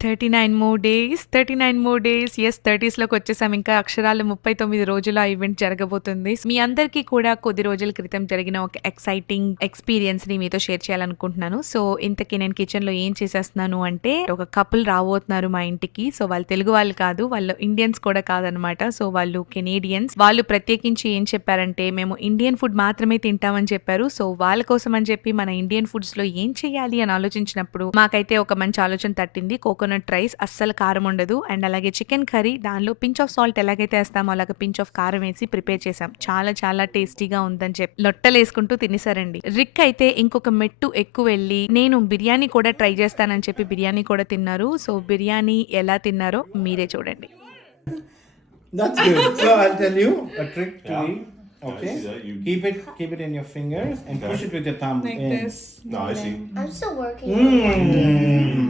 39 more days, 39 more days. Yes 30స్‌లోకి వచ్చేసాం. ఇంకా అక్షరాలు 39 రోజుల్లో ఆ ఈవెంట్ జరగబోతుంది. మీ అందరికీ కూడా కొద్ది రోజుల క్రితం జరిగిన ఒక ఎక్సైటింగ్ ఎక్స్‌పీరియన్స్‌ని మీతో షేర్ చేయాలనుకుంటున్నాను. సో, ఇంతకీ నేను కిచెన్‌లో ఏం చేసేస్తున్నాను అంటే, ఒక కపుల్ రాబోతున్నారు మా ఇంటికి. సో, వాళ్ళు తెలుగు వాళ్ళు కాదు. వాళ్ళు ఇండియన్స్ కూడా కాదనమాట. సో, వాళ్ళు కెనేడియన్స్. వాళ్ళు ప్రత్యేకించి ఏం చెప్పారంటే, మేము ఇండియన్ ఫుడ్ మాత్రమే తింటామని చెప్పారు. సో, వాళ్ళ కోసం అని చెప్పి మన ఇండియన్ ఫుడ్స్‌లో ఏం చేయాలి అని ఆలోచించినప్పుడు మాకైతే ఒక మంచి ఆలోచన తట్టింది. కోకోనట్ రైస్ అస్సలు కారం ఉండదు. అండ్ అలాగే చికెన్ కర్రీ దానిలో పించ్ ఆఫ్ సాల్ట్ ఎలాగైతే ఏస్తామో అలాగ పించ్ ఆఫ్ కారం వేసి ప్రిపేర్ చేసాం. చాలా చాలా టేస్టీగా ఉందని చెప్పి లొట్టలేసుకుంటూ తినేసారండి. రిక్ అయితే ఇంకొక మెట్టు ఎక్కువ వెళ్ళి నేను బిర్యానీ కూడా ట్రై చేస్తానని చెప్పి బిర్యానీ కూడా తిన్నారు. సో, బిర్యానీ ఎలా తిన్నారో మీరే చూడండి. That's good. So I'll tell you a trick to Yeah. eat. Okay. I see that. You Keep it in your fingers and Okay. push it with your thumb Like in. this. No, I see. I'm still working. Mm.